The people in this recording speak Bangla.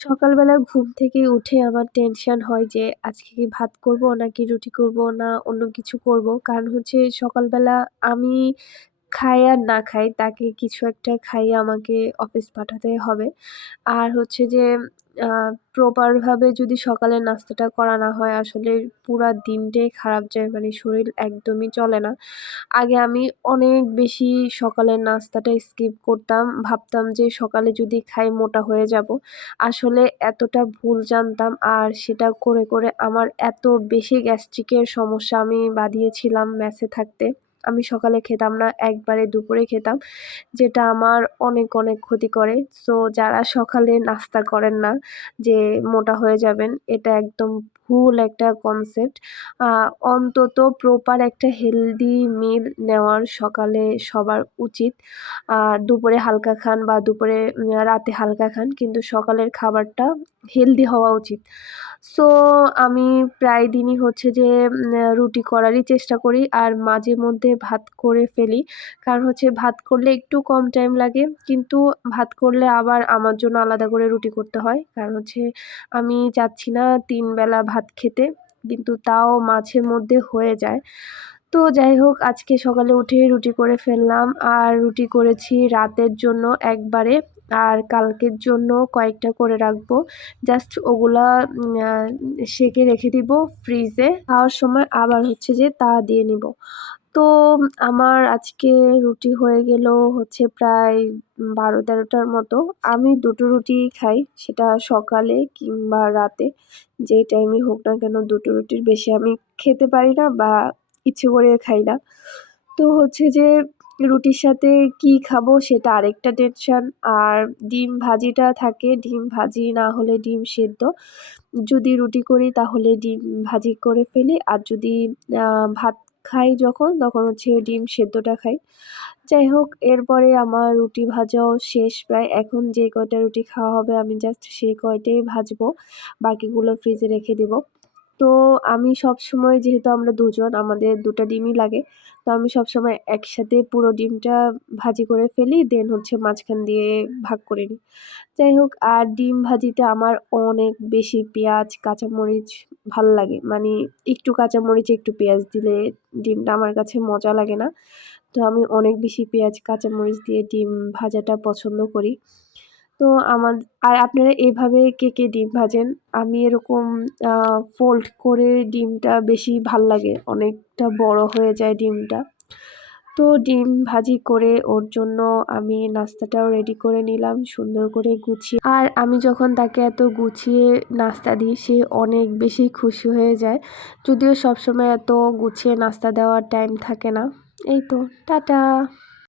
সকালবেলা ঘুম থেকে উঠে আমার টেনশন হয় যে আজকে কি ভাত করব নাকি রুটি করব না অন্য কিছু করব। কারণ হচ্ছে সকালবেলা আমি খাই আর না খাই তাকে কিছু একটা খাইয়ে আমাকে অফিস পাঠাতে হবে। আর হচ্ছে যে আ প্রপার ভাবে যদি সকালের নাস্তাটা করা না হয় আসলে পুরা দিনটাই খারাপ যায়। মানে শরীর একদমই চলে না। আগে আমি অনেক বেশি সকালের নাস্তাটা স্কিপ করতাম। ভাবতাম যে সকালে যদি খাই মোটা হয়ে যাবো। আসলে এতটা ভুল জানতাম আর সেটা করে, করে আমার এত বেশি গ্যাস্ট্রিকের সমস্যা আমি বাধিয়েছিলাম মেসে থাকতে। আমি সকালে খেতাম না, একবারে দুপুরে খেতাম। যেটা আমার অনেক, অনেক ক্ষতি করে। সো যারা সকালে নাস্তা করেন না যে মোটা হয়ে যাবেন, এটা একদম ভুল একটা কনসেপ্ট। আ অন্তত প্রপার একটা হেলদি মিল নেওয়ার সকালে সবার উচিত। আর দুপুরে হালকা খান বা দুপুরে রাতে হালকা খান। কিন্তু সকালের খাবারটা হেলদি হওয়া উচিত। সো আমি প্রায় দিনই হচ্ছে যে রুটি করারই চেষ্টা করি আর মাঝে মধ্যে ভাত করে ফেলি। কারণ হচ্ছে ভাত করলে একটু কম টাইম লাগে। কিন্তু ভাত করলে আবার আমার জন্য আলাদা করে রুটি করতে হয়। কারণ হচ্ছে আমি চাচ্ছি না ৩ বেলা ভাত খেতে। কিন্তু তাও মাঝে মধ্যে হয়ে যায়। তো যাই হোক আজকে সকালে উঠেই রুটি করে ফেললাম। আর রুটি করেছি রাতের জন্য একবারে। আর কালকের জন্য কয়েকটা করে রাখবো। জাস্ট ওগুলা সেঁকে রেখে দিব ফ্রিজে। খাওয়ার সময় আবার হচ্ছে যে তা দিয়ে নিব। তো আমার আজকে রুটি হয়ে গেল হচ্ছে প্রায় ১২-১৩ টার মতো। আমি ২ টো রুটিই খাই। সেটা সকালে কিংবা রাতে। যেই টাইমই হোক না কেন ২ টো রুটির বেশি আমি খেতে পারি না বা ইচ্ছে করে খাই না। তো হচ্ছে যে রুটির সাথে কি খাবো সেটা আরেকটা টেনশন। আর ডিম ভাজিটা থাকে, ডিম ভাজি না হলে ডিম সেদ্ধ। যদি রুটি করি তাহলে ডিম ভাজি করে ফেলি। আর যদি ভাত খাই তখন হচ্ছে ডিম সেদ্ধটা খাই। যাই হোক এরপরে আমার রুটি ভাজাও শেষ প্রায়। এখন যে কয়টা রুটি খাওয়া হবে আমি জাস্ট সেই কয়টাই ভাজবো। বাকিগুলো ফ্রিজে রেখে দিব। তো আমি সবসময় যেহেতু আমরা ২ জন আমাদের ২ টা ডিমই লাগে। তো আমি সবসময় একসাথে পুরো ডিমটা ভাজি করে ফেলি। দেন হচ্ছে মাঝখান দিয়ে ভাগ করে নিই। যাই হোক আর ডিম ভাজিতে আমার অনেক বেশি পেঁয়াজ, কাঁচামরিচ ভাল লাগে। মানে একটু কাঁচামরিচ, একটু পেঁয়াজ দিলে ডিমটা আমার কাছে মজা লাগে না। তো আমি অনেক বেশি পেঁয়াজ, কাঁচামরিচ দিয়ে ডিম ভাজাটা পছন্দ করি। তো আর আপনারা এভাবে কে, কে ডিম ভাজেন? আমি এরকম আ ফোল্ড করে ডিমটা বেশি ভাল লাগে। অনেকটা বড় হয়ে যায় ডিমটা। তো ডিম ভাজি করে ওর জন্য আমি নাস্তাটাও রেডি করে নিলাম সুন্দর করে গুছিয়ে। আর আমি যখন তাকে এত গুছিয়ে নাস্তা দিই সে অনেক বেশি খুশি হয়ে যায়। যদিও সবসময় এত গুছিয়ে নাস্তা দেওয়ার টাইম থাকে না। এই তো টাটা।